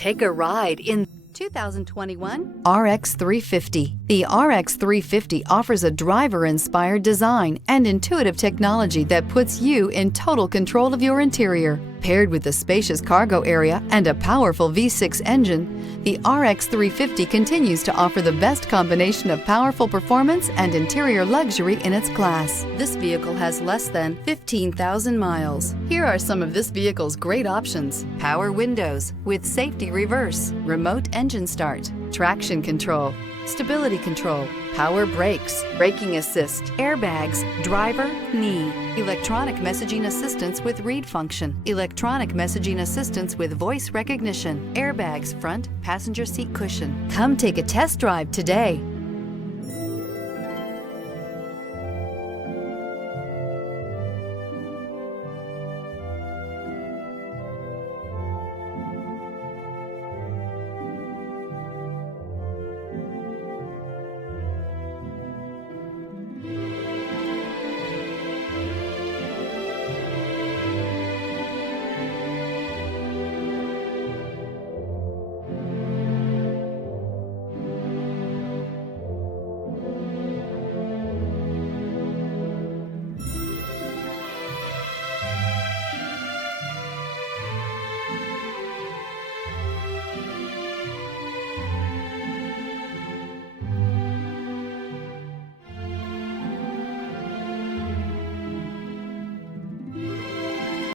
Take a ride in 2021 RX 350. The RX 350 offers a driver-inspired design and intuitive technology that puts you in total control of your interior. Paired with a spacious cargo area and a powerful V6 engine, the RX 350 continues to offer the best combination of powerful performance and interior luxury in its class. This vehicle has less than 15,000 miles. Here are some of this vehicle's great options: power windows with safety reverse, remote engine start, traction control, stability control, power brakes, braking assist, airbags, driver, knee, electronic messaging assistance with read function, electronic messaging assistance with voice recognition, airbags front passenger seat cushion. Come take a test drive today.